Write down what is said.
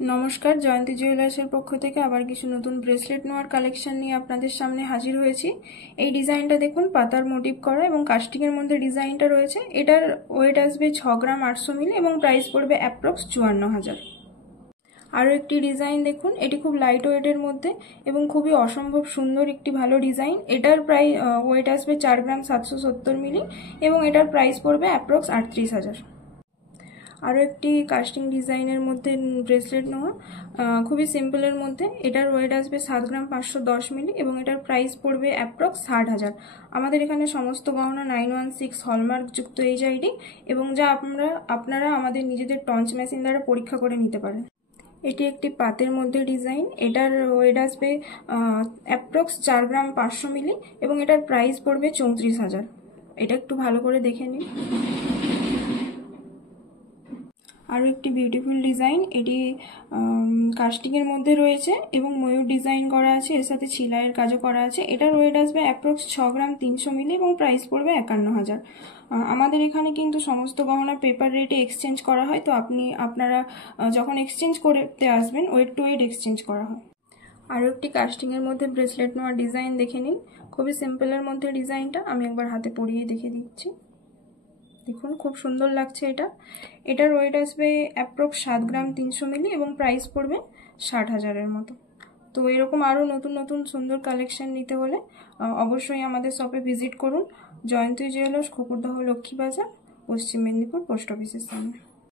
নমস্কার, জয়ন্তী জুয়েলার্সের পক্ষ থেকে আবার কিছু নতুন ব্রেসলেট নেওয়ার কালেকশন নিয়ে আপনাদের সামনে হাজির হয়েছি। এই ডিজাইনটা দেখুন, পাতার মোটিভ করা এবং কাস্টিং এর মধ্যে ডিজাইনটা রয়েছে। এটার ওয়েট আসবে 6 গ্রাম 800 মিলি এবং প্রাইস পড়বে অ্যাপ্রক্স 54,000। আরও একটি ডিজাইন দেখুন, এটি খুব লাইট ওয়েটের মধ্যে এবং খুবই অসম্ভব সুন্দর একটি ভালো ডিজাইন। এটার প্রায় ওয়েট আসবে 4 গ্রাম 770 মিলি এবং এটার প্রাইস পড়বে অ্যাপ্রক্স 38,000। আরও একটি কাস্টিং ডিজাইনের মধ্যে ব্রেসলেট নেওয়া, খুবই সিম্পলের মধ্যে। এটার ওয়েট আসবে 7 গ্রাম 510 মিলি এবং এটার প্রাইস পড়বে অ্যাপ্রক্স 60,000। আমাদের এখানে সমস্ত গহনা 916 হলমার্ক যুক্ত এইচআইডি এবং যা আপনারা আমাদের নিজেদের টঞ্চ মেশিন দ্বারা পরীক্ষা করে নিতে পারেন। এটি একটি পাতের মধ্যে ডিজাইন। এটার ওয়েট আসবে অ্যাপ্রক্স 4 গ্রাম 500 মিলি এবং এটার প্রাইস পড়বে 34,000। এটা একটু ভালো করে দেখে নিন। আরও একটি বিউটিফুল ডিজাইন, এটি কাস্টিংয়ের মধ্যে রয়েছে এবং ময়ূর ডিজাইন করা আছে, এর সাথে ছিলাইয়ের কাজও করা আছে। এটার ওয়েট আসবে অ্যাপ্রক্স 6 গ্রাম 300 মিলি এবং প্রাইস পড়বে 51,000। আমাদের এখানে কিন্তু সমস্ত গহনা পেপার রেটে এক্সচেঞ্জ করা হয়, তো আপনারা যখন এক্সচেঞ্জ করতে আসবেন ওয়েট টু ওয়েট এক্সচেঞ্জ করা হয়। আরও একটি কাস্টিংয়ের মধ্যে ব্রেসলেট নেওয়ার ডিজাইন দেখে নিন। খুবই সিম্পলের মধ্যে ডিজাইনটা আমি একবার হাতে পরিয়ে দেখে দিচ্ছি। দেখুন, খুব সুন্দর লাগছে এটা। এটার ওয়েট আসবে অ্যাপ্রক্স 7 গ্রাম 300 মিলি এবং প্রাইস পড়বে 60,000-এর মতো। তো এরকম আরও নতুন নতুন সুন্দর কালেকশন নিতে হলে অবশ্যই আমাদের শপে ভিজিট করুন। জয়ন্তী জুয়েলার্স, কুকুরদহ, লক্ষ্মী বাজার, পশ্চিম মেদিনীপুর পোস্ট অফিসের সামনে।